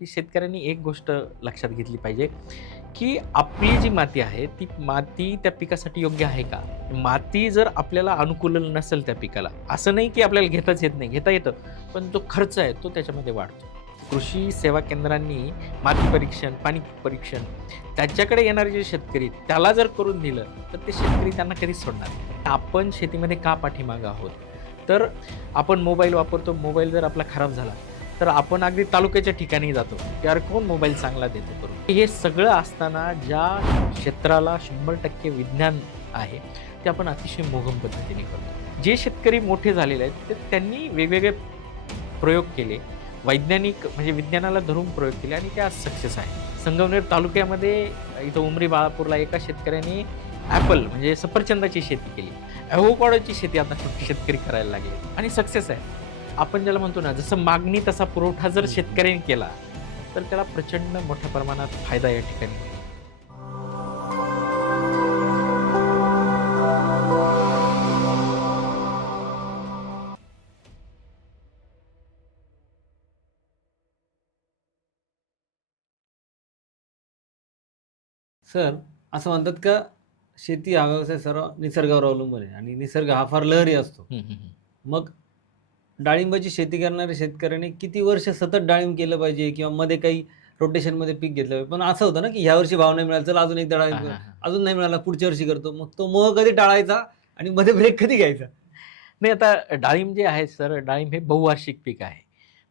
की शेतकऱ्यांनी एक गोष्ट लक्षात घेतली पाहिजे की आपली जी माती आहे ती माती त्या पिकासाठी योग्य आहे का? माती जर आपल्याला अनुकूल नसेल त्या पिकाला असं नाही की आपल्याला घेताच येत नाही घेता येतं पण जो खर्च आहे तो त्याच्यामध्ये वाढतो. कृषी सेवा केंद्रांनी माती परीक्षण पाणी परीक्षण त्याच्याकडे येणारे जे शेतकरी त्याला जर करून दिलं तर ते शेतकरी त्यांना कधीच सोडणार आपण शेतीमध्ये का पाठीमागं आहोत? तर आपण मोबाईल वापरतो मोबाईल जर आपला खराब झाला तर आपण अगदी तालुक्याच्या ठिकाणी जातो. की कोण मोबाईल चांगला देतो करून? हे सगळं असताना ज्या क्षेत्राला शंभर टक्के विज्ञान आहे ते आपण अतिशय मोघम पद्धतीने करतो. जे शेतकरी मोठे झालेले आहेत ते त्यांनी वेगवेगळे प्रयोग केले. वैज्ञानिक म्हणजे विज्ञानाला धरून प्रयोग केले आणि ते आज सक्सेस आहे. संगमनेर तालुक्यामध्ये इथं उमरी बाळापूरला एका शेतकऱ्याने ॲपल म्हणजे सफरचंदाची शेती केली. ॲव्होकॉडोची शेती आता शेतकरी करायला लागले. आणि सक्सेस आहे. आपण ज्याला म्हणतो ना जसं मागणी तसा पुरवठा जर शेतकऱ्यांनी केला तर त्याला प्रचंड मोठ्या प्रमाणात फायदा या ठिकाणी होतो. सर असं म्हणतात का शेती हा व्यवसाय सर्व निसर्गावर अवलंबून आहे आणि निसर्ग हा फार लहरी असतो हम्म, हम्म, हम्म. मग डाळिंबाची शेती करणाऱ्या शेतकऱ्याने किती वर्ष सतत डाळिंब केलं पाहिजे किंवा मध्ये काही रोटेशनमध्ये पीक घेतलं पाहिजे? पण असं होतं ना की ह्या वर्षी भाव नाही मिळाला चला अजून एकदा डाळिंब. अजून नाही मिळाला पुढच्या वर्षी करतो. मग तो मोह कधी टाळायचा आणि मध्ये ब्रेक कधी घ्यायचा? नाही आता डाळिंब जे आहे सर डाळिंब हे बहुवार्षिक पीक आहे.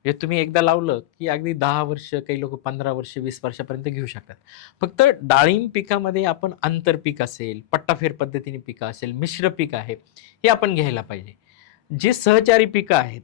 म्हणजे तुम्ही एकदा लावलं की अगदी दहा वर्ष काही लोक पंधरा वर्ष वीस वर्षापर्यंत घेऊ शकतात. फक्त डाळिंब पिकामध्ये आपण आंतरपीक असेल पट्टाफेर पद्धतीने पिकं असेल मिश्र पीक आहे हे आपण घ्यायला पाहिजे. जे सहचारी पिकं आहेत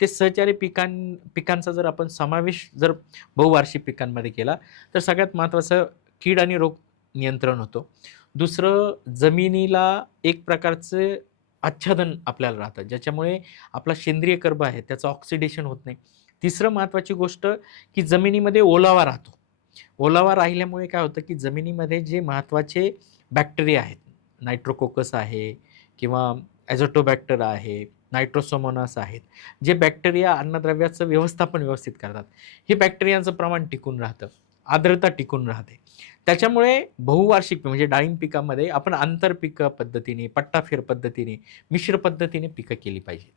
ते सहचारी पिकां पिकांचा जर आपण समावेश जर बहुवार्षिक पिकांमध्ये केला तर सगळ्यात महत्त्वाचं कीड आणि रोग नियंत्रण होतो. दुसरं जमिनीला एक प्रकारचं आच्छादन आपल्याला राहतं ज्याच्यामुळे आपला सेंद्रिय कर्ब आहे त्याचं ऑक्सिडेशन होत नाही. तिसरं महत्त्वाची गोष्ट की जमिनीमध्ये ओलावा राहतो. ओलावा राहिल्यामुळे काय होतं की जमिनीमध्ये जे महत्त्वाचे बॅक्टेरिया आहेत नायट्रोकोकस आहे किंवा ॲझोटोबॅक्टर आहे नायट्रोसोमोनास आहेत जे बॅक्टेरिया अन्नद्रव्याचं व्यवस्थापन व्यवस्थित करतात. हे बॅक्टेरियांचं प्रमाण टिकून राहतं आर्द्रता टिकून राहते. त्याच्यामुळे बहुवार्षिक म्हणजे डाळिंब पिकामध्ये आपण आंतरपिकं पद्धतीने पट्टाफेर पद्धतीने मिश्र पद्धतीने पिकं केली पाहिजे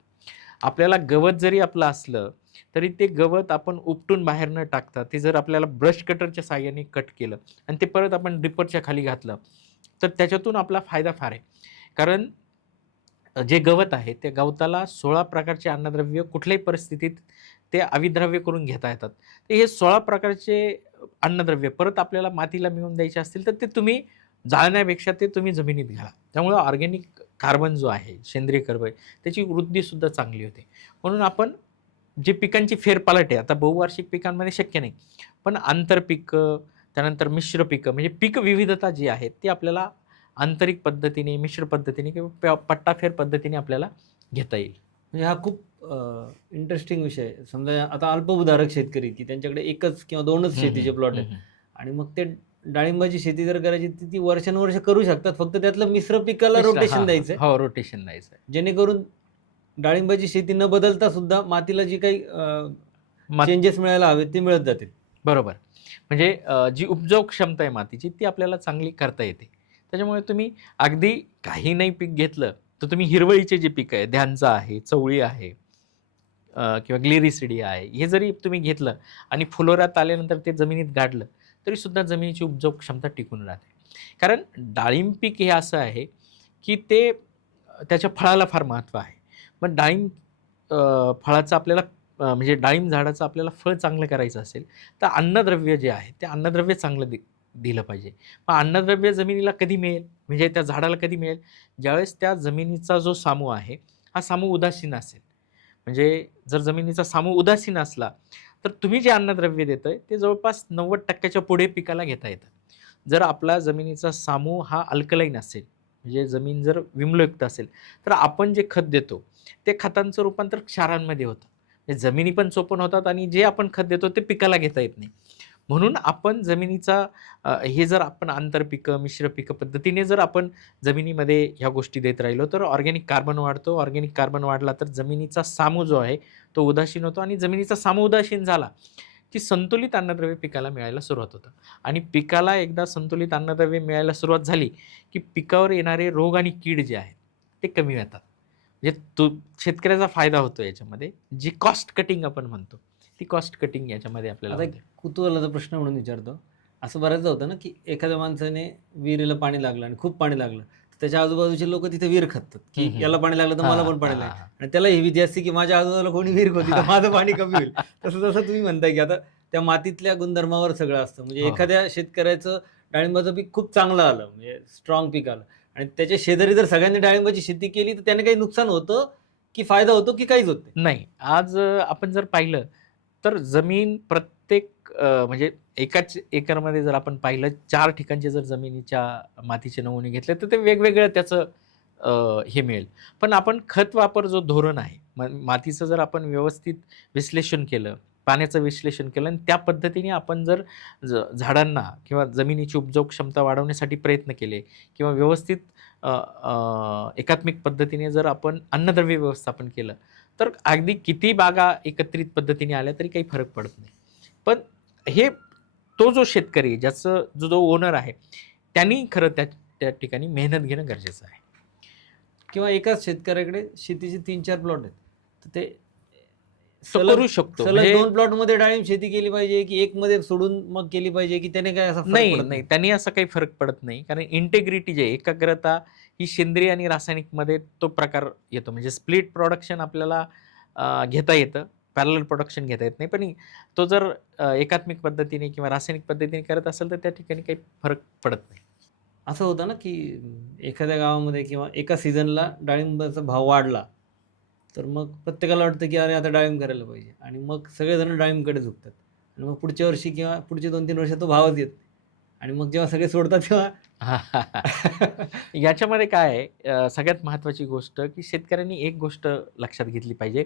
आपल्याला गवत जरी आपलं असलं तरी ते गवत आपण उपटून बाहेर न टाकता ते जर आपल्याला ब्रश कटरच्या साह्याने कट केलं आणि ते परत आपण ड्रिपरच्या खाली घातलं तर त्याच्यातून आपला फायदा फार आहे. कारण जे गवत आहे त्या गवताला सोळा प्रकारचे अन्नद्रव्य कुठल्याही परिस्थितीत ते अविद्राव्य करून घेता येतात. तर हे सोळा प्रकारचे अन्नद्रव्य परत आपल्याला मातीला मिळवून द्यायचे असतील तर ते तुम्ही जाळण्यापेक्षा ते तुम्ही जमिनीत घाला. त्यामुळे ऑर्गॅनिक कार्बन जो आहे सेंद्रिय कर्ब आहे त्याची वृद्धीसुद्धा चांगली होते. म्हणून आपण जे पिकांची फेरपालट आहे आता बहुवार्षिक पिकांमध्ये शक्य नाही पण आंतरपिकं त्यानंतर मिश्र पिकं म्हणजे पीक विविधता जी आहे ती आपल्याला आंतरिक पद्धतीने मिश्र पद्धतीने किंवा पट्टाफेर पद्धतीने आपल्याला घेता येईल. म्हणजे हा खूप इंटरेस्टिंग विषय आहे. समजा आता अल्पभूधारक शेतकरी की त्यांच्याकडे एकच किंवा दोनच शेतीचे प्लॉट आहेत. आणि मग ते डाळिंबाची शेती जर करायची ती ती वर्षानुवर्ष करू शकतात. फक्त त्यातलं मिश्र पिकाला रोटेशन द्यायचं हो रोटेशन द्यायचं जेणेकरून डाळिंबाची शेती न बदलता सुद्धा मातीला जी काही चेंजेस मिळायला हवे ते मिळत जातील. बरोबर. म्हणजे जी उपजाऊ क्षमता आहे मातीची ती आपल्याला चांगली करता येते. त्याच्यामुळे तुम्ही अगदी काही नाही पीक घेतलं तर तुम्ही हिरवळीचे जे पीक आहे ध्यांचा आहे चवळी आहे किंवा ग्लेरिसिडी आहे हे जरी तुम्ही घेतलं आणि फुलोऱ्यात आल्यानंतर ते जमिनीत गाडलं तरीसुद्धा जमिनीची उपजाऊ क्षमता टिकून राहते. कारण डाळिंब पीक हे असं आहे की ते त्याच्या फळाला फार महत्त्व आहे. मग डाळिंब फळाचं आपल्याला म्हणजे डाळिंब झाडाचं आपल्याला फळ चांगलं करायचं असेल तर अन्नद्रव्य जे आहे ते अन्नद्रव्य चांगलं दि दिलं पाहिजे. मग अन्नद्रव्य जमिनीला कधी मिळेल? म्हणजे त्या झाडाला कधी मिळेल? ज्यावेळेस त्या जमिनीचा जो सामू आहे हा सामू उदासीन असेल. म्हणजे जर जमिनीचा सामू उदासीन असला तर तुम्ही जे अन्नद्रव्य देतंय ते जवळपास नव्वद टक्क्याच्या पुढे पिकाला घेता येतं. जर आपला जमिनीचा सामू हा अल्कलाईन असेल म्हणजे जमीन जर विम्लयुक्त असेल तर आपण जे खत देतो ते खतांचं रूपांतर क्षारांमध्ये होतं. म्हणजे जमिनी पण चोपण होतात आणि जे आपण खत देतो ते पिकाला घेता येत नाही. म्हणून आपण जमिनीचा हे जर आपण आंतरपिकं मिश्र पिकं पद्धतीने जर आपण जमिनीमध्ये ह्या गोष्टी देत राहिलो तर ऑर्गॅनिक कार्बन वाढतो. ऑर्गॅनिक कार्बन वाढला तर जमिनीचा सामू जो आहे तो उदासीन होतो आणि जमिनीचा सामू उदासीन झाला की संतुलित अन्नद्रव्य पिकाला मिळायला सुरुवात होतं. आणि पिकाला एकदा संतुलित अन्नद्रव्य मिळायला सुरुवात झाली की पिकावर येणारे रोग आणि कीड जे आहेत ते कमी होतात. म्हणजे तो शेतकऱ्याचा फायदा होतो याच्यामध्ये. जी कॉस्ट कटिंग आपण म्हणतो. ती कॉस्ट कटिंग याच्यामध्ये आपल्याला आता. एक कुतूहलाचा प्रश्न म्हणून विचारतो असं बऱ्याचदा होतं ना की एखाद्या माणसाने विहिरीला पाणी लागलं आणि खूप पाणी लागलं तर त्याच्या आजूबाजूचे लोक तिथे विहीर खततात की हम्म. याला पाणी लागलं तर मला पण पाणी लागेल. आणि त्याला ही भीती असते की माझ्या आजूबाजूला कोणी विहीर होती तर माझं पाणी कमी होईल तसं तसं तुम्ही म्हणताय की आता त्या मातीतल्या गुणधर्मावर सगळं असतं म्हणजे हो, हो. एखाद्या शेतकऱ्याचं डाळिंबाचं पीक खूप चांगलं आलं म्हणजे स्ट्रॉंग पीक आलं आणि त्याच्या शेजारी जर सगळ्यांनी डाळिंबाची शेती केली तर त्याने काही नुकसान होतं की फायदा होतो की काहीच होत नाही नाही आज अ, आपण जर पाहिलं तर जमीन प्रत्येक म्हणजे एकाच एकरमध्ये जर आपण पाहिलं चार ठिकाणचे जर जमिनीच्या मातीचे नमुने घेतले तर ते वेगवेगळं त्याचं हे मिळेल. पण आपण खत वापर जो धोरण आहे म- मातीचं जर आपण व्यवस्थित विश्लेषण केलं पाण्याचं विश्लेषण केलं आणि त्या पद्धतीने आपण जर ज- झाडांना किंवा जमिनीची उपजाऊ क्षमता वाढवण्यासाठी प्रयत्न केले किंवा व्यवस्थित एकात्मिक पद्धतीने जर आपण अन्नद्रव्य व्यवस्थापन केलं तर अगदी किती बागा एकत्रित पद्धतीने आल्या तरी काही फरक पडत नाही. पण हे तो जो शेतकरी आहे, ज्याचं जो जो ओनर आहे त्यांनी खरं त्या त्या ठिकाणी मेहनत घेणं गरजेचं आहे. किंवा एकाच शेतकऱ्याकडे शेतीचे तीन चार प्लॉट आहेत. तर ते करू शकतो. म्हणजे- दोन प्लॉटमध्ये डाळिंब शेती केली पाहिजे की एक मध्ये सोडून मग केली पाहिजे की त्याने काय असा फरक नाही पडत नाही? त्यांनी असं काही फरक पडत नाही. कारण इंटेग्रिटी जे एकाग्रता ही सेंद्रिय आणि रासायनिकमध्ये तो प्रकार येतो. म्हणजे स्प्लिट प्रोडक्शन आपल्याला घेता येतं. पॅरल प्रोडक्शन घेता येत नाही. पण तो जर एकात्मिक पद्धतीने किंवा रासायनिक पद्धतीने करत असेल तर त्या ठिकाणी काही फरक पडत नाही. असं होतं ना की एखाद्या गावामध्ये किंवा एका सीझनला डाळिंबाचा भाव वाढला तर मग प्रत्येकाला वाटतं की अरे आता डाळिंब करायला पाहिजे. आणि मग सगळेजण डाळिंबकडे झुकतात. आणि मग पुढच्या वर्षी किंवा पुढचे दोन तीन वर्ष तो भावच येत आणि मग जेव्हा सगळे सोडतात तेव्हा याच्यामध्ये काय आहे? सगळ्यात महत्त्वाची गोष्ट की शेतकऱ्यांनी एक गोष्ट लक्षात घेतली पाहिजे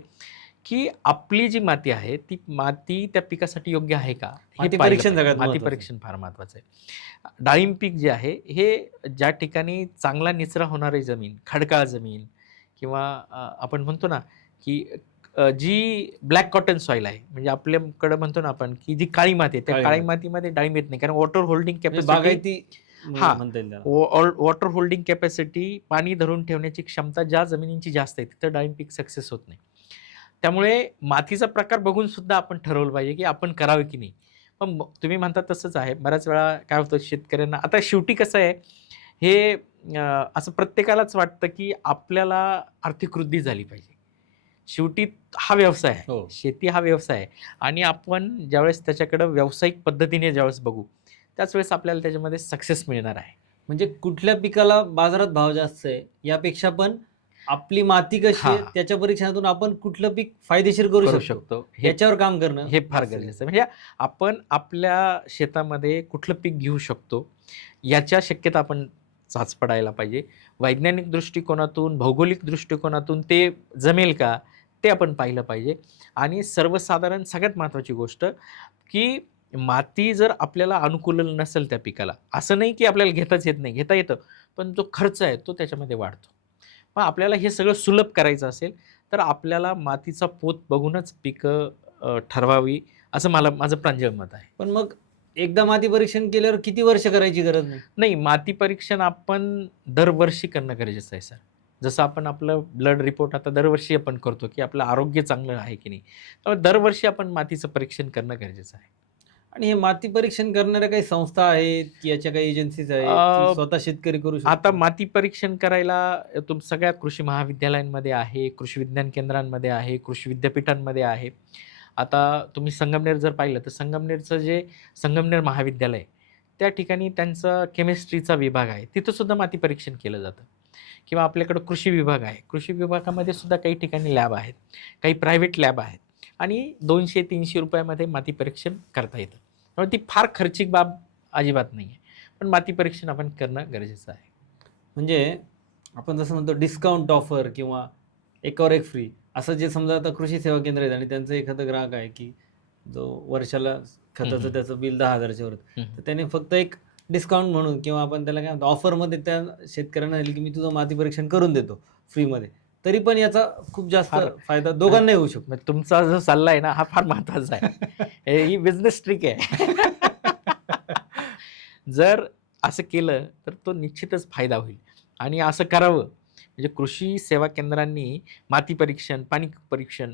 की आपली जी माती आहे ती माती त्या पिकासाठी योग्य आहे का? हे परीक्षण. सगळ्यात माती. परीक्षण फार महत्वाचं आहे. डाळिंब पीक जे आहे हे ज्या ठिकाणी चांगला निचरा होणारी जमीन खडकाळ जमीन किंवा आपण म्हणतो ना की जी ब्लॅक कॉटन सॉईल आहे म्हणजे आपल्याकडे म्हणतो ना आपण की जी काळी माती आहे त्या काळी काळी माती. मातीमध्ये डाळिंब येत नाही. कारण वॉटर होल्डिंग म्हणजे कॅपॅसिटी बागायती हा. वॉटर होल्डिंग कॅपॅसिटी पाणी धरून ठेवण्याची क्षमता ज्या जमिनींची जास्त आहे तिथं डाळिंब पीक सक्सेस होत नाही. त्यामुळे मातीचा प्रकार बघून सुद्धा आपण ठरवलं पाहिजे की आपण करावे की नाही. पण तुम्ही म्हणता तसंच आहे. बऱ्याच वेळा काय होतं शेतकऱ्यांना आता शेवटी कसं आहे हे असं प्रत्येकालाच वाटतं की आपल्याला आर्थिक वृद्धी झाली पाहिजे. शेवटी हा व्यवसाय आहे. हो. शेती हा व्यवसाय आहे. आणि आपण ज्यावेळेस त्याच्याकडं व्यावसायिक पद्धतीने ज्यावेळेस बघू त्याच वेळेस आपल्याला त्याच्यामध्ये सक्सेस मिळणार आहे. म्हणजे कुठल्या पिकाला बाजारात भाव जास्त आहे यापेक्षा पण आपली माती कशी आहे. त्याच्या परीक्षणातून आपण कुठलं पीक फायदेशीर करू शकतो? याच्यावर काम करणं हे फार. गरजेचं आहे. म्हणजे आपण आपल्या शेतामध्ये कुठलं पीक घेऊ शकतो याच्या शक्यता आपण चाच पडायला पाहिजे. वैज्ञानिक दृष्टिकोनातून भौगोलिक दृष्टिकोनातून ते जमेल का ते आपण पाहिलं पाहिजे. आणि सर्वसाधारण सगळ्यात महत्त्वाची गोष्ट की माती जर आपल्याला अनुकूल नसेल त्या पिकाला असं नाही की आपल्याला घेताच येत नाही घेता येतं पण जो खर्च आहे तो त्याच्यामध्ये वाढतो. मग आपल्याला हे सगळं सुलभ करायचं असेल तर आपल्याला मातीचा पोत बघूनच पिकं ठरवावी असं मला माझं प्रांजळ मत आहे. पण मग एकदा माती परीक्षण केल्यावर किती वर्ष करायची गरज नाही? नाही माती परीक्षण आपण दरवर्षी करणं गरजेचं आहे सर. जसं आपण आपलं ब्लड रिपोर्ट आता दरवर्षी आपण करतो की आपलं आरोग्य चांगलं आहे की नाही त्यामुळे दरवर्षी आपण मातीचं परीक्षण करणं गरजेचं आहे. आणि हे माती परीक्षण करणाऱ्या काही संस्था आहेत की याच्या काही एजन्सीज आहेत अं, की स्वतः शेतकरी करू शकतो आता माती परीक्षण करायला तुम सगळ्या कृषी महाविद्यालयांमध्ये आहे कृषी विज्ञान केंद्रांमध्ये आहे कृषी विद्यापीठांमध्ये आहे. आता तुम्ही संगमनेर जर पाहिलं तर संगमनेरचं जे संगमनेर महाविद्यालय त्या ठिकाणी त्यांचा केमिस्ट्रीचा विभाग आहे. तिथंसुद्धा माती परीक्षण केलं जातं. किंवा आपल्याकडं कृषी विभाग आहे. कृषी विभागामध्ये सुद्धा काही ठिकाणी लॅब आहेत. काही प्रायव्हेट लॅब आहेत. आणि दोनशे तीनशे रुपयामध्ये माती परीक्षण करता येतं. त्यामुळे ती फार खर्चिक बाब अजिबात नाही आहे पण माती परीक्षण आपण करणं गरजेचं आहे. म्हणजे आपण जसं म्हणतो डिस्काउंट ऑफर किंवा एकावर एक फ्री असं जे समजा आता कृषी सेवा केंद्र आहेत आणि त्यांचं एखादं ग्राहक आहे की जो वर्षाला खताचं. त्याचं बिल दहा हजारच्या वर हम्म. तर त्याने फक्त एक डिस्काउंट म्हणून किंवा आपण त्याला काय म्हणतो ऑफरमध्ये त्या शेतकऱ्यांना की मी तुझं माती परीक्षण करून देतो फ्रीमध्ये तरी पण याचा खूप जास्त फायदा दोघांनाही होऊ शकतो तुमचा जो सल्ला आहे ना हा फार महत्त्वाचा आहे हे- ही बिझनेस ट्रिक आहे जर असं केलं तर तो निश्चितच फायदा होईल आणि असं करावं म्हणजे कृषी सेवा केंद्रांनी माती परीक्षण पाणी परीक्षण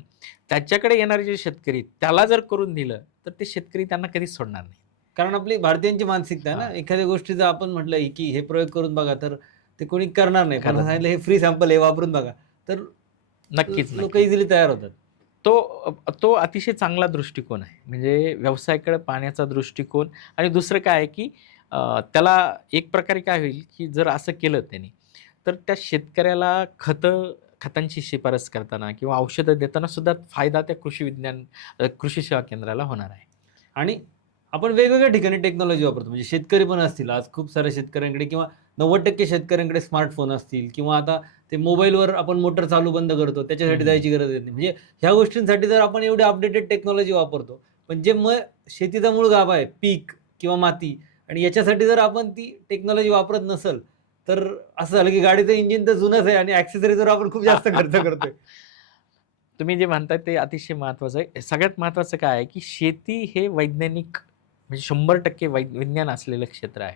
त्याच्याकडे येणारे जे शेतकरी त्याला जर करून दिलं तर ते शेतकरी त्यांना कधीच सोडणार नाही. कारण आपली भारतीयांची मानसिकता ना. एखाद्या गोष्टीचा आपण म्हटलं की हे प्रयोग करून बघा तर ते कोणी करणार नाही. पण करणार सांगितलं हे फ्री सॅम्पल हे वापरून बघा. तर नक्कीच लोक. इझिली तयार होतात. तो तो अतिशय चांगला दृष्टिकोन आहे. म्हणजे व्यवसायाकडे पाहण्याचा दृष्टिकोन. आणि दुसरं काय आहे की त्याला एक प्रकारे काय होईल की जर असं केलं त्यांनी तर त्या शेतकऱ्याला खतं खतांची शिफारस करताना किंवा औषधं देताना सुद्धा फायदा त्या कृषी विज्ञान कृषी सेवा केंद्राला होणार आहे. आणि आपण वेगवेगळ्या ठिकाणी टेक्नॉलॉजी वापरतो. म्हणजे शेतकरी पण असतील. आज खूप साऱ्या शेतकऱ्यांकडे किंवा नव्वद टक्के शेतकऱ्यांकडे स्मार्टफोन असतील किंवा आता ते मोबाईलवर आपण मोटर चालू बंद करतो त्याच्यासाठी. जायची गरज येत नाही. म्हणजे ह्या गोष्टींसाठी जर आपण एवढी अपडेटेड टेक्नॉलॉजी वापरतो पण जे मग शेतीचा मूळ गाभा आहे पीक किंवा माती आणि याच्यासाठी जर आपण ती टेक्नॉलॉजी वापरत नसल तर असं झालं की गाडीचं इंजिन तर जुनंच आहे आणि ॲक्सेसरीजवर आपण खूप जास्त खर्च करतोय. तुम्ही जे म्हणताय ते अतिशय महत्त्वाचं आहे. सगळ्यात महत्त्वाचं काय आहे की शेती हे वैज्ञानिक म्हणजे शंभर टक्के वै विज्ञान असलेलं क्षेत्र आहे.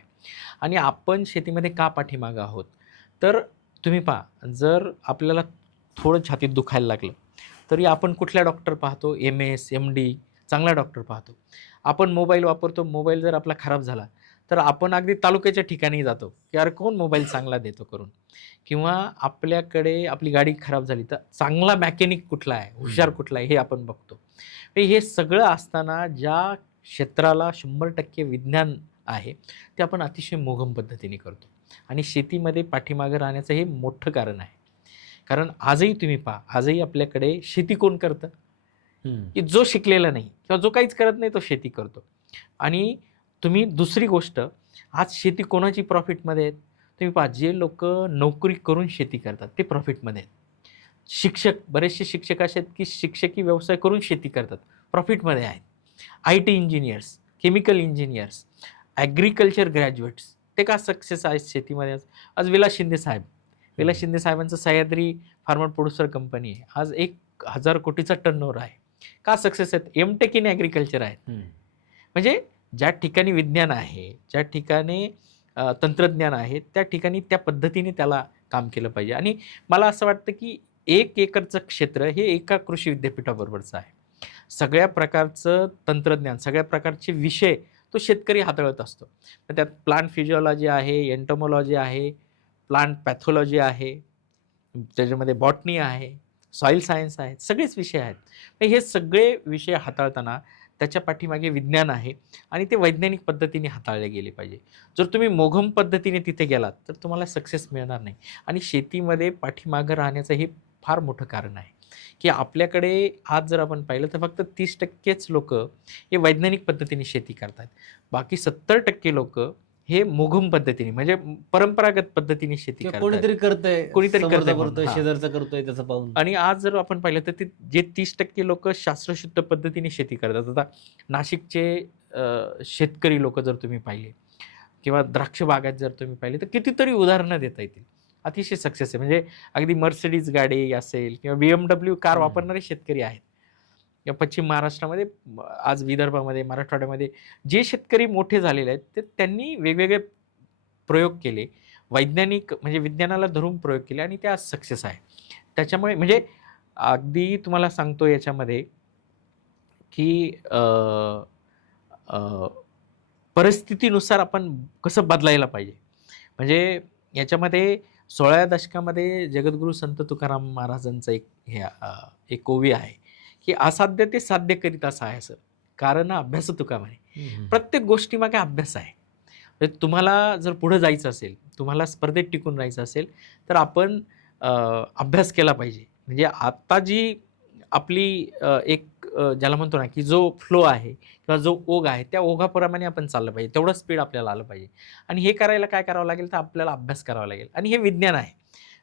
आणि आपण शेतीमध्ये का पाठीमागं आहोत? तर तुम्ही पहा जर आपल्याला थोडं छातीत दुखायला लागलं तरी आपण कुठल्या डॉक्टर पाहतो? एम एस एम डी चांगला डॉक्टर पाहतो. आपण मोबाईल वापरतो मोबाईल जर आपला खराब झाला तर आपण अगदी तालुक्याच्या ठिकाणी जातो की अरे कोण मोबाईल चांगला देतो करून? किंवा आपल्याकडे आपली गाडी खराब झाली तर चांगला मॅकॅनिक कुठला आहे? हुशार कुठला आहे? हे आपण बघतो. हे सगळं असताना ज्या क्षेत्राला शंभर टक्के विज्ञान आहे ते आपण अतिशय मोघम पद्धतीने करतो. आणि शेतीमध्ये पाठीमागं राहण्याचं हे मोठं कारण आहे. कारण आजही तुम्ही पहा आजही आपल्याकडे शेती कोण करतं? की जो शिकलेला नाही किंवा जो काहीच करत नाही तो शेती करतो. आणि तुम्ही दुसरी गोष्ट आज शेती कोणाची प्रॉफिटमध्ये आहेत तुम्ही पहा जे लोक नोकरी करून शेती करतात ते प्रॉफिटमध्ये आहेत. शिक्षक बरेचसे शिक्षक असे आहेत की शिक्षकी व्यवसाय करून शेती करतात प्रॉफिटमध्ये आहेत. I T engineers chemical engineers agriculture graduates ते का सक्सेस आहेत शेतीमध्ये आज? आज विलास शिंदे साहेब. विलास. शिंदे साहेबांचं सह्याद्री फार्मर प्रोड्युसर कंपनी आहे. आज एक हजार कोटीचा टर्नओव्हर आहे. का सक्सेस आहेत? एम टेक इन ॲग्रिकल्चर आहेत. म्हणजे ज्या ठिकाणी विज्ञान आहे ज्या ठिकाणी तंत्रज्ञान आहे त्या ठिकाणी त्या पद्धतीने त्याला काम केलं पाहिजे. आणि मला असं वाटतं की एक एकरचं क्षेत्र हे एका कृषी विद्यापीठाबरोबरचं आहे. सगळ्या प्रकारचं तंत्रज्ञान सगळ्या प्रकारचे विषय तो शेतकरी हाताळत असतो. तर त्यात प्लांट फिजिओलॉजी आहे एंटोमॉलॉजी आहे प्लांट पॅथॉलॉजी आहे त्याच्यामध्ये बॉटनी आहे सॉईल सायन्स आहे सगळेच विषय आहेत. हे सगळे विषय हाताळताना त्याच्या पाठीमागे विज्ञान आहे आणि ते वैज्ञानिक पद्धतीने हाताळले गेले पाहिजे. जर तुम्ही मोघम पद्धतीने तिथे गेलात तर तुम्हाला सक्सेस मिळणार नाही. आणि शेतीमध्ये पाठीमागं राहण्याचं हे फार मोठं कारण आहे. की आपल्याकडे आज जर आपण पाहिलं तर फक्त तीस टक्केच लोक हे वैज्ञानिक पद्धतीने शेती करतात. बाकी सत्तर टक्के लोक हे मोघम पद्धतीने म्हणजे परंपरागत पद्धतीने शेती कोणीतरी करतंय कोणीतरी करतंय. शेजारचा करतोय त्याचं पाहून. आणि आज जर आपण पाहिलं तर ते जे तीस टक्के लोक शास्त्रशुद्ध पद्धतीने शेती करतात. आता नाशिकचे शेतकरी लोक जर तुम्ही पाहिले किंवा द्राक्ष बागात जर तुम्ही पाहिले तर कितीतरी उदाहरणं देता येतील. अतिशय सक्सेस आहे. म्हणजे अगदी मर्सिडीज गाडी असेल किंवा बी एम डब्ल्यू कार. वापरणारे शेतकरी आहेत. किंवा पश्चिम महाराष्ट्रामध्ये आज विदर्भामध्ये मराठवाड्यामध्ये जे शेतकरी मोठे झालेले आहेत ते त्यांनी वेगवेगळे प्रयोग केले. वैज्ञानिक म्हणजे विज्ञानाला धरून प्रयोग केले आणि ते आज सक्सेस आहे. त्याच्यामुळे म्हणजे अगदी तुम्हाला सांगतो याच्यामध्ये की परिस्थितीनुसार आपण कसं बदलायला पाहिजे. म्हणजे याच्यामध्ये सोळाव्या दशकामध्ये जगद्गुरू संत तुकाराम महाराजांचं एक हे एक ओवी आहे. की असाध्य ते साध्य करीत असं आहे सर. कारण अभ्यास तुका म्हणे. प्रत्येक गोष्टीमागे अभ्यास आहे. म्हणजे तुम्हाला जर पुढे जायचं असेल तुम्हाला स्पर्धेत टिकून राहायचं असेल तर आपण अभ्यास केला पाहिजे. म्हणजे आता जी आपली एक ज्याला म्हणतो ना की जो फ्लो आहे किंवा जो ओघ आहे त्या ओघाप्रमाणे आपण चाललं पाहिजे. तेवढं स्पीड आपल्याला आलं पाहिजे. आणि हे करायला काय करावं लागेल? तर आपल्याला अभ्यास करावा लागेल. आणि हे विज्ञान आहे.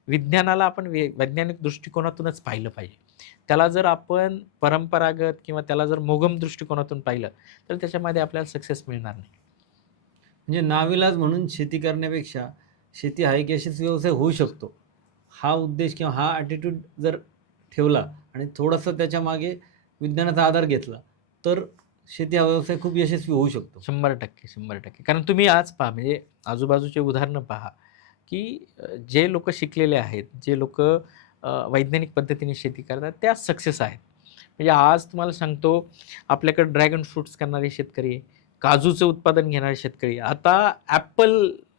विज्ञानाला आपण वे वैज्ञानिक दृष्टिकोनातूनच पाहिलं पाहिजे. त्याला जर आपण परंपरागत किंवा त्याला जर मोगम दृष्टिकोनातून पाहिलं तर त्याच्यामध्ये आपल्याला सक्सेस मिळणार नाही. म्हणजे नाविलाज म्हणून शेती करण्यापेक्षा शेती हा एक यशस्वी व्यवसाय होऊ शकतो. हा उद्देश किंवा हा ॲटिट्यूड जर ठेवला आणि थोडंसं त्याच्यामागे विज्ञानाचा आधार घेतला तर शेती हा व्यवसाय खूप यशस्वी होऊ शकतो. शंभर टक्के शंभर टक्के. कारण तुम्ही आज पहा म्हणजे आजूबाजूचे उदाहरणं पहा की जे लोक शिकलेले आहेत जे लोक वैज्ञानिक पद्धतीने शेती करतात त्या सक्सेस आहेत. म्हणजे आज तुम्हाला सांगतो आपल्याकडे ड्रॅगन फ्रूट्स करणारे शेतकरी काजूचं उत्पादन घेणारे शेतकरी आता ॲपल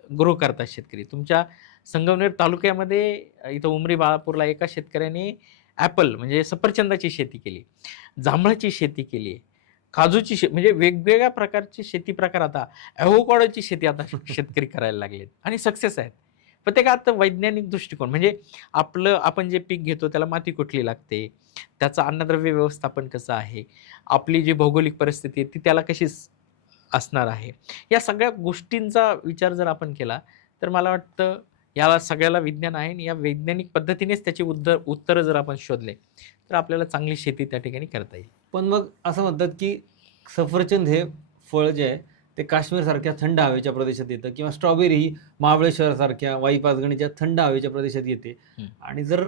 ग्रो करतात शेतकरी. तुमच्या संगमनेर तालुक्यामध्ये इथं उमरी बाळापूरला एका शेतकऱ्याने ॲपल म्हणजे सफरचंदाची शेती केली जांभळाची शेती केली आहे काजूची शे म्हणजे वेगवेगळ्या प्रकारची शेती प्रकार आता ॲव्होकॉडोची शेती आता शेतकरी करायला लागलेत आणि सक्सेस आहेत. प्रत्येकात आता वैज्ञानिक दृष्टिकोन म्हणजे आपलं आपण जे पीक घेतो त्याला माती कुठली लागते? त्याचं अन्नद्रव्य व्यवस्थापन कसं आहे? आपली जी भौगोलिक परिस्थिती आहे ती त्याला कशी असणार आहे? या सगळ्या गोष्टींचा विचार जर आपण केला तर मला वाटतं याला सगळ्याला विज्ञान आहे आणि या वैज्ञानिक पद्धतीनेच त्याची उद्धर उत्तरं जर आपण शोधले तर आपल्याला चांगली शेती त्या ठिकाणी करता येईल. पण मग असं म्हणतात की सफरचंद हे फळ जे आहे ते काश्मीरसारख्या थंड हवेच्या प्रदेशात येतं किंवा स्ट्रॉबेरी ही महाबळेश्वरसारख्या वाई पाचगणीच्या थंड हवेच्या प्रदेशात येते. आणि जर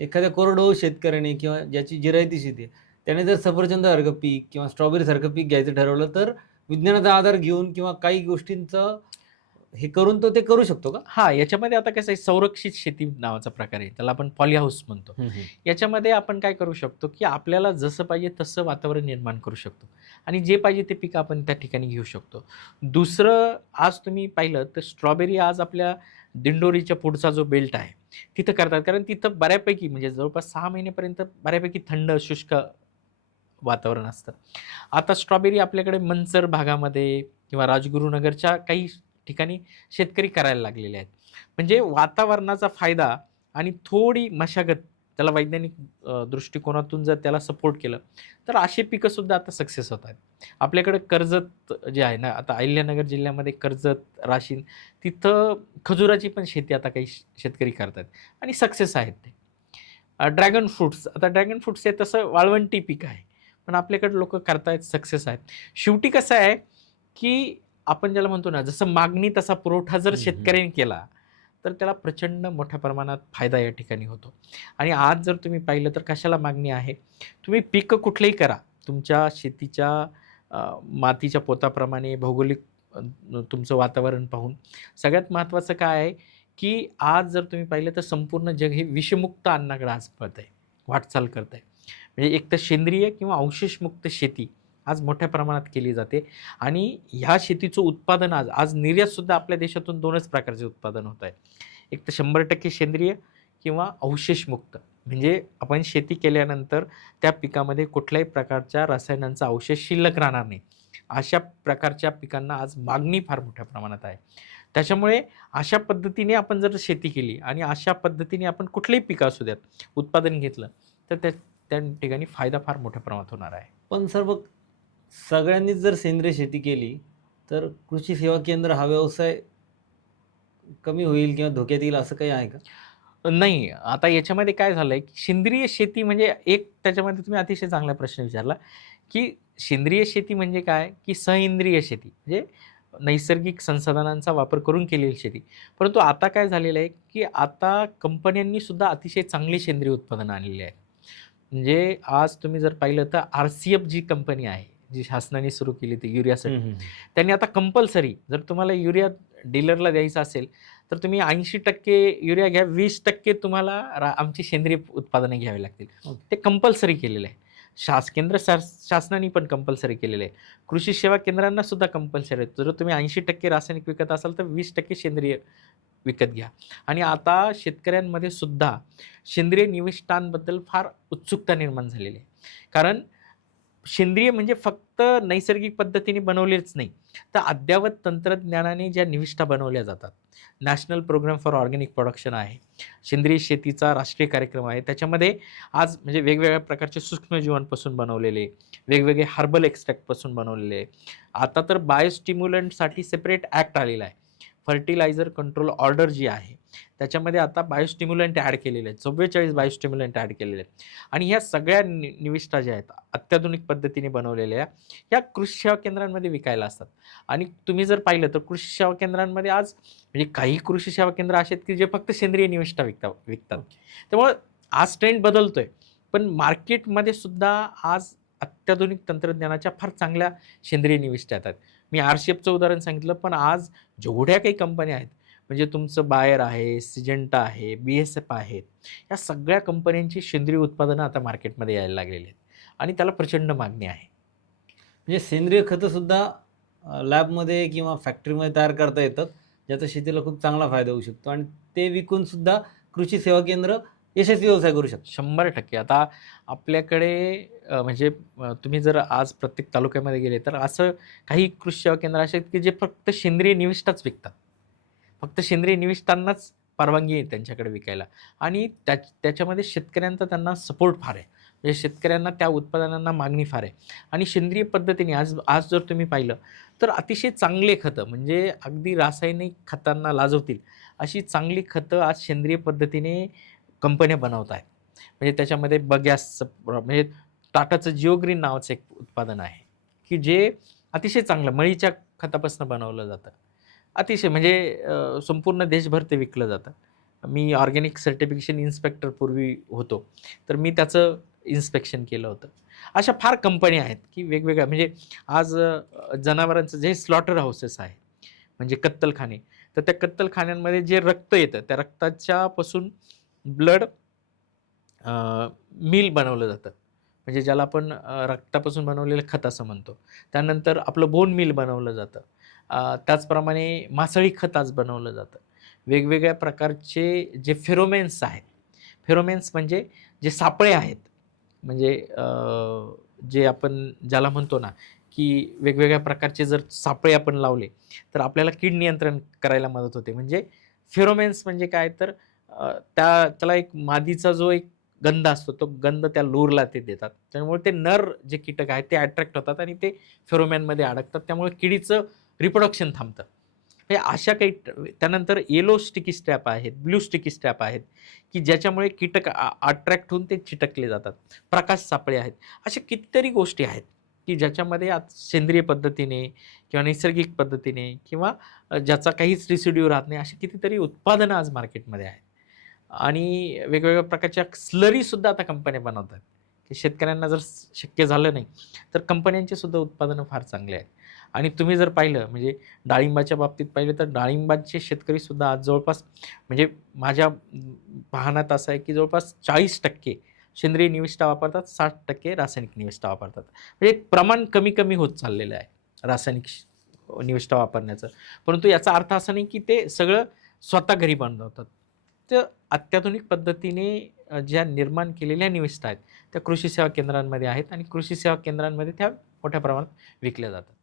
एखाद्या कोरडवाहू शेतकऱ्याने किंवा ज्याची जिरायती शेती त्याने जर सफरचंदासारखं पीक किंवा स्ट्रॉबेरीसारखं पीक घ्यायचं ठरवलं तर विज्ञानाचा आधार घेऊन किंवा काही गोष्टींचं हे करून तो ते करू शकतो का? हा याच्यामध्ये आता कसं आहे संरक्षित शेती नावाचा प्रकार आहे त्याला आपण पॉली हाऊस म्हणतो. याच्यामध्ये आपण काय करू शकतो की आपल्याला जसं पाहिजे तसं वातावरण निर्माण करू शकतो आणि जे पाहिजे ते पीक आपण त्या ठिकाणी घेऊ शकतो. दुसरं आज तुम्ही पाहिलं तर स्ट्रॉबेरी आज आपल्या दिंडोरीच्या पुढचा जो बेल्ट आहे तिथं करतात. कारण तिथं बऱ्यापैकी म्हणजे जवळपास सहा महिनेपर्यंत बऱ्यापैकी थंड शुष्क वातावरण असतं. आता स्ट्रॉबेरी आपल्याकडे मंचर भागामध्ये किंवा राजगुरुनगरच्या काही ठिकाणी शेतकरी करायला लागलेले आहेत. म्हणजे वातावरणाचा फायदा आणि थोडी मशागत त्याला वैज्ञानिक दृष्टिकोनातून जर त्याला सपोर्ट केलं तर असे पिकंसुद्धा आता सक्सेस होत आहेत. आपल्याकडे कर्जत जे आहे ना आता अहिल्यानगर जिल्ह्यामध्ये कर्जत राशीन तिथं खजुराची पण शेती आता काही श- शेतकरी करतात आणि सक्सेस आहेत ते. ड्रॅगन फ्रुट्स आता ड्रॅगन फ्रुट्स हे तसं वाळवंटी पीक आहे पण आपल्याकडे लोक करतायत सक्सेस आहेत. शेवटी कसं आहे की आपण ज्याला म्हणतो ना जसं मागणी तसा पुरवठा जर. शेतकऱ्याने केला तर त्याला प्रचंड मोठ्या प्रमाणात फायदा या ठिकाणी होतो. आणि आज जर तुम्ही पाहिलं तर कशाला मागणी आहे? तुम्ही पीक कुठलंही करा. तुमच्या शेतीच्या मातीच्या पोताप्रमाणे भौगोलिक तुमचं वातावरण पाहून. सगळ्यात महत्त्वाचं काय आहे की आज जर तुम्ही पाहिलं तर संपूर्ण जग हे विषमुक्त अन्नाकडे आज पळत आहे वाटचाल करत आहे म्हणजे एक तर सेंद्रिय किंवा अवशेषमुक्त शेती आज मोठ्या प्रमाणात केली जाते. आणि ह्या शेतीचं उत्पादन आज आज निर्यातसुद्धा आपल्या देशातून दोनच प्रकारचे उत्पादन होत आहे. एक तर शंभर टक्के सेंद्रिय किंवा अवशेषमुक्त म्हणजे आपण शेती केल्यानंतर त्या पिकामध्ये कुठल्याही प्रकारच्या रसायनांचा अवशेष शिल्लक राहणार नाही. अशा प्रकारच्या पिकांना आज मागणी फार मोठ्या प्रमाणात आहे. त्याच्यामुळे अशा पद्धतीने आपण जर शेती केली आणि अशा पद्धतीने आपण कुठलेही पिकं असू द्यात उत्पादन घेतलं तर त्या त्या ठिकाणी फायदा फार मोठ्या प्रमाणात होणार आहे. पण सर सगळ्यांनीच जर सेंद्रिय शेती केली तर कृषी सेवा केंद्र हा व्यवसाय कमी होईल किंवा धोक्यात येईल असं काही आहे का? नाही. आता याच्यामध्ये काय झालंय की सेंद्रिय शेती म्हणजे एक त्याच्यामध्ये तुम्ही अतिशय चांगला प्रश्न विचारला की सेंद्रिय शेती म्हणजे काय? की सइंद्रिय शेती. म्हणजे नैसर्गिक संसाधनांचा वापर करून केलेली शेती. परंतु आता काय झालेलं आहे की आता कंपन्यांनी सुद्धा अतिशय चांगली सेंद्रिय उत्पादनं आणलेली आहेत. म्हणजे आज तुम्ही जर पाहिलं तर आर सी एफ जी कंपनी आहे. जी शासनाने सुरू केली ती युरियासाठी त्यांनी आता कंपल्सरी जर तुम्हाला युरिया डीलरला द्यायचा असेल तर तुम्ही ऐंशी टक्के युरिया घ्या वीस टक्के तुम्हाला रा आमची सेंद्रिय उत्पादने घ्यावी लागतील. ते कंपल्सरी केलेलं आहे. शास केंद्र शास शासनाने पण कंपल्सरी केलेलं आहे. कृषी सेवा केंद्रांना सुद्धा कंपल्सरी आहे जर तुम्ही ऐंशी टक्के रासायनिक विकत असाल तर वीस टक्के सेंद्रिय विकत घ्या. आणि आता शेतकऱ्यांमध्ये सुद्धा सेंद्रिय निविष्ठांबद्दल फार उत्सुकता निर्माण झालेली आहे. कारण सेंद्रिय म्हणजे फक्त नैसर्गिक पद्धतीने बनवलेच नाही तर अद्ययावत तंत्रज्ञानाने ज्या निविष्ठा बनवल्या जातात. National programme for organic production आहे. सेंद्रिय शेतीचा राष्ट्रीय कार्यक्रम आहे. त्याच्यामध्ये आज म्हणजे वेगवेगळ्या प्रकारचे सूक्ष्मजीवांपासून बनवलेले वेगवेगळे हर्बल एक्स्ट्रॅक्टपासून बनवलेले. आता तर बायोस्टिम्युलंटसाठी सेपरेट ॲक्ट आलेला आहे. फर्टिलायझर कंट्रोल ऑर्डर जी आहे त्याच्यामध्ये आता बायोस्टिम्युलंट ॲड केलेले आहेत. चव्वेचाळीस बायोस्टिम्युलंट ॲड केलेले आहेत. आणि ह्या सगळ्या नि निविष्ठा ज्या आहेत अत्याधुनिक पद्धतीने बनवलेल्या ह्या कृषी सेवा केंद्रांमध्ये विकायला असतात. आणि तुम्ही जर पाहिलं तर कृषी सेवा केंद्रांमध्ये आज म्हणजे काही कृषी सेवा केंद्र असे आहेत की जे फक्त सेंद्रिय निविष्ठा विकता विकतात. त्यामुळं आज ट्रेंड बदलतोय. पण मार्केटमध्ये सुद्धा आज अत्याधुनिक तंत्रज्ञानाच्या फार चांगल्या सेंद्रिय निविष्ठा येतात. मी आर उदाहरण सांगितलं पण आज जेवढ्या काही कंपन्या आहेत म्हणजे तुमचं बायर आहे सिजेंटा आहे बी एस एफ आहेत या सगळ्या कंपन्यांची सेंद्रिय उत्पादनं आता मार्केटमध्ये यायला लागलेली आहेत. आणि त्याला प्रचंड मागणी आहे. म्हणजे सेंद्रिय खतंसुद्धा लॅबमध्ये किंवा फॅक्टरीमध्ये तयार करता येतात ज्याचा शेतीला खूप चांगला फायदा होऊ शकतो. आणि ते विकूनसुद्धा कृषी सेवा केंद्र यशस्वी व्यवसाय करू शकतो. शंभर टक्के. आता आपल्याकडे म्हणजे तुम्ही जर आज प्रत्येक तालुक्यामध्ये गेले तर असं काही कृषी सेवा केंद्र असे आहेत की जे फक्त सेंद्रिय निविष्ठाच विकतात. फक्त सेंद्रिय निविष्ठांनाच परवानगी आहे त्यांच्याकडे विकायला. आणि त्या त्याच्यामध्ये शेतकऱ्यांचा त्यांना सपोर्ट फार आहे. म्हणजे शेतकऱ्यांना त्या उत्पादनांना मागणी फार आहे. आणि सेंद्रिय पद्धतीने आज आज जर तुम्ही पाहिलं तर अतिशय चांगले खतं म्हणजे अगदी रासायनिक खतांना लाजवतील अशी चांगली खतं आज सेंद्रिय पद्धतीने कंपन्या बनवत आहेत म्हणजे त्याच्यामध्ये बगॅसचं म्हणजे टाटाचं जिओग्रीन नावाचं एक उत्पादन आहे की जे अतिशय चांगलं मळीच्या खतापासून बनवलं जातं. अतिशय म्हणजे संपूर्ण देशभर ते विकलं जातं. मी ऑर्गॅनिक सर्टिफिकेशन इन्स्पेक्टर पूर्वी होतो तर मी त्याचं इन्स्पेक्शन केलं होतं. अशा फार कंपन्या आहेत की वेगवेगळ्या म्हणजे आज जनावरांचं जे स्लॉटर हाऊसेस आहे म्हणजे कत्तलखाने तर त्या कत्तलखान्यांमध्ये जे रक्त येतं त्या रक्ताच्यापासून ब्लड मिल बनवलं जातं. म्हणजे ज्याला आपण रक्तापासून बनवलेलं खत असं म्हणतो. त्यानंतर आपलं बोन मिल बनवलं जातं. त्याचप्रमाणे मासळी खत आज बनवलं जातं. वेगवेगळ्या प्रकारचे जे फेरोमेन्स आहेत फेरोमेन्स म्हणजे जे सापळे आहेत. म्हणजे जे आपण ज्याला म्हणतो ना की वेगवेगळ्या प्रकारचे जर सापळे आपण लावले तर आपल्याला कीड नियंत्रण करायला मदत होते. म्हणजे फेरोमेन्स म्हणजे काय? तर त्या त्याला एक मादीचा जो एक गंध असतो तो गंध त्या लूरला ते देतात. त्यामुळे ते नर जे कीटक आहेत ते अट्रॅक्ट होतात आणि ते फेरोमॅनमध्ये अडकतात. त्यामुळे किडीचं रिप्रोडक्शन थांबतं. हे अशा काही त्यानंतर येलो स्टिकी स्ट्रॅप आहेत ब्ल्यू स्टिकी स्ट्रॅप आहेत की ज्याच्यामुळे कीटक अट्रॅक्ट होऊन ते चिटकले जातात. प्रकाश सापळे आहेत. अशा कितीतरी गोष्टी आहेत की ज्याच्यामध्ये आज सेंद्रिय पद्धतीने किंवा नैसर्गिक पद्धतीने किंवा ज्याचा काहीच रिसिड्यू राहत नाही अशी कितीतरी उत्पादनं आज मार्केटमध्ये आहेत. आणि वेगवेगळ्या प्रकारच्या स्लरीसुद्धा आता कंपन्या बनवतात. की शेतकऱ्यांना जर शक्य झालं नाही तर कंपन्यांचे सुद्धा उत्पादनं फार चांगले आहेत. आणि तुम्ही जर पाहिलं म्हणजे डाळिंबाच्या बाबतीत पाहिलं तर डाळिंबाचे शेतकरीसुद्धा आज जवळपास म्हणजे माझ्या पाहण्यात असं आहे की जवळपास चाळीस टक्के सेंद्रिय निविष्ठा वापरतात साठ टक्के रासायनिक निविष्ठा वापरतात. म्हणजे प्रमाण कमी कमी होत चाललेलं आहे रासायनिक श- निविष्ठा वापरण्याचं. परंतु याचा अर्थ असा नाही की ते सगळं स्वतः घरी बनवतात. तर अत्याधुनिक पद्धतीने ज्या निर्माण केलेल्या निविष्ठा आहेत त्या कृषी सेवा केंद्रांमध्ये आहेत आणि कृषी सेवा केंद्रांमध्ये त्या मोठ्या प्रमाणात विकल्या जातात.